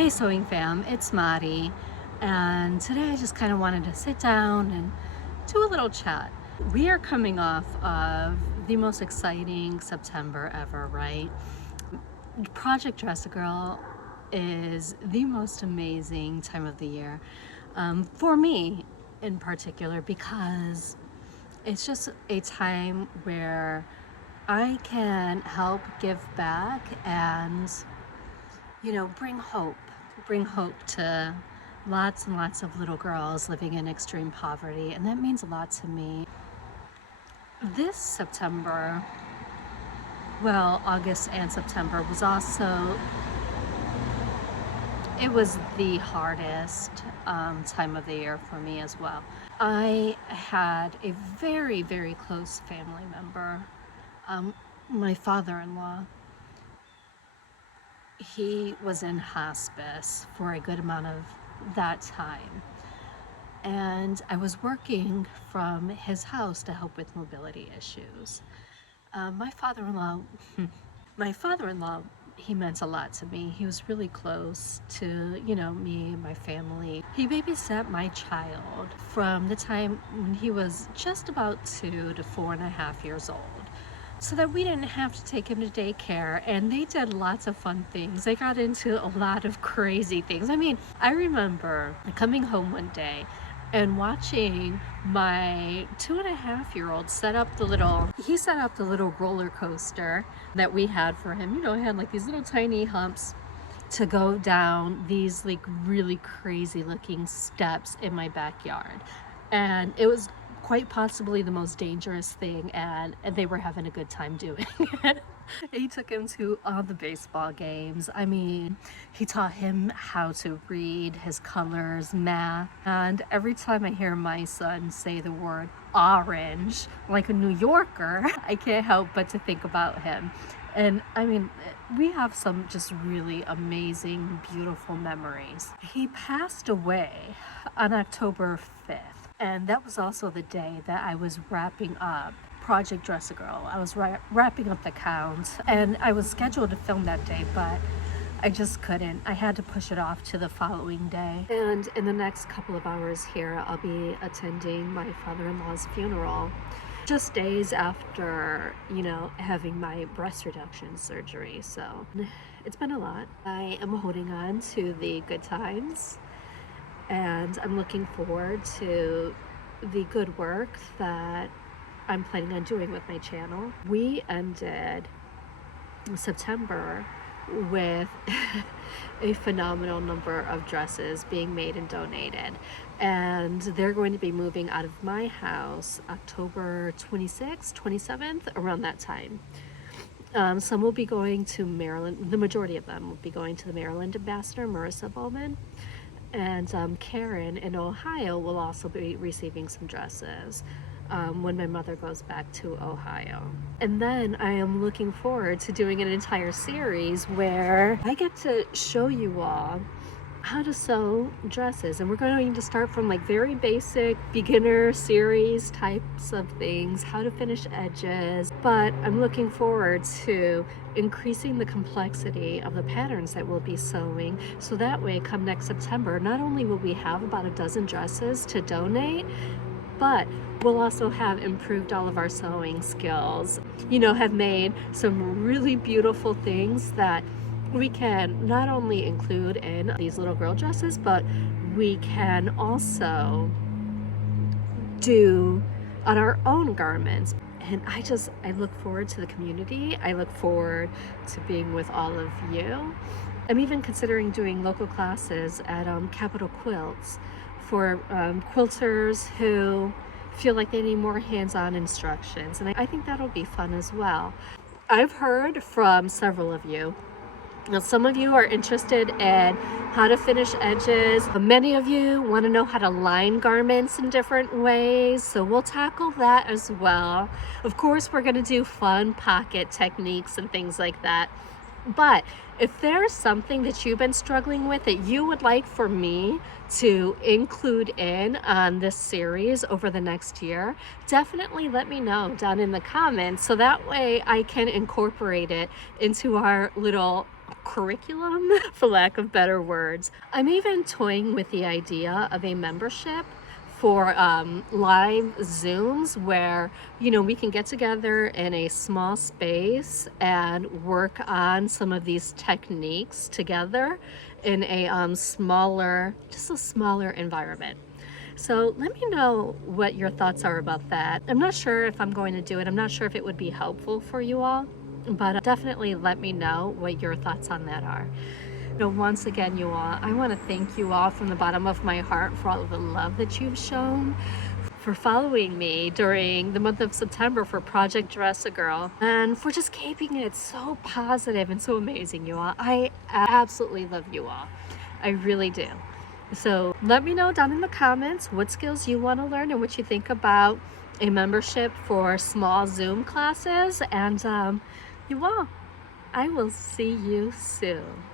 Hey Sewing Fam, it's Madi, and today I just kind of wanted to sit down and do a little chat. We are coming off of the most exciting September ever, right? Project Dress a Girl is the most amazing time of the year for me in particular, because it's just a time where I can help give back and bring hope to lots and lots of little girls living in extreme poverty, and that means a lot to me. This September, well, August and September it was the hardest time of the year for me as well. I had a very, very close family member, my father-in-law. He was in hospice for a good amount of that time, and I was working from his house to help with mobility issues. My father-in-law, my father-in-law, he meant a lot to me. He was really close to, me and my family. He babysat my child from the time when he was just about 2 to 4.5 years old, so that we didn't have to take him to daycare, and they did lots of fun things. They got into a lot of crazy things. I mean, I remember coming home one day and watching my 2.5-year-old set up the little roller coaster that we had for him. It had like these little tiny humps to go down these like really crazy looking steps in my backyard. And it was quite possibly the most dangerous thing, and they were having a good time doing it. He took him to all the baseball games. I mean, he taught him how to read, his colors, math, and every time I hear my son say the word orange, like a New Yorker, I can't help but to think about him. And I mean, we have some just really amazing, beautiful memories. He passed away on October 5th. And that was also the day that I was wrapping up Project Dress a Girl. I was wrapping up the count, and I was scheduled to film that day, but I just couldn't. I had to push it off to the following day. And in the next couple of hours here, I'll be attending my father-in-law's funeral, just days after, having my breast reduction surgery. So it's been a lot. I am holding on to the good times, and I'm looking forward to the good work that I'm planning on doing with my channel. We ended September with a phenomenal number of dresses being made and donated, and they're going to be moving out of my house October 26th, 27th, around that time. Some will be going to Maryland. The majority of them will be going to the Maryland ambassador, Marissa Bowman. And Karen in Ohio will also be receiving some dresses when my mother goes back to Ohio. And then I am looking forward to doing an entire series where I get to show you all how to sew dresses. And we're going to start from like very basic beginner series types of things, how to finish edges. But I'm looking forward to increasing the complexity of the patterns that we'll be sewing, so that way come next September, not only will we have about a dozen dresses to donate, but we'll also have improved all of our sewing skills, have made some really beautiful things that we can not only include in these little girl dresses, but we can also do on our own garments. And I look forward to the community. I look forward to being with all of you. I'm even considering doing local classes at Capital Quilts for quilters who feel like they need more hands-on instructions. And I think that'll be fun as well. I've heard from several of you. Now, some of you are interested in how to finish edges. Many of you want to know how to line garments in different ways, so we'll tackle that as well. Of course, we're going to do fun pocket techniques and things like that. But if there's something that you've been struggling with that you would like for me to include in on this series over the next year, definitely let me know down in the comments, so that way I can incorporate it into our little curriculum, for lack of better words. I'm even toying with the idea of a membership for live Zooms where, you know, we can get together in a small space and work on some of these techniques together in a just a smaller environment. So let me know what your thoughts are about that. I'm not sure if I'm going to do it. I'm not sure if it would be helpful for you all, but definitely let me know what your thoughts on that are. You know, once again, you all, I want to thank you all from the bottom of my heart for all of the love that you've shown, for following me during the month of September for Project Dress a Girl, and for just keeping it so positive and so amazing, you all. I absolutely love you all. I really do. So let me know down in the comments what skills you want to learn and what you think about a membership for small Zoom classes. And you all, I will see you soon.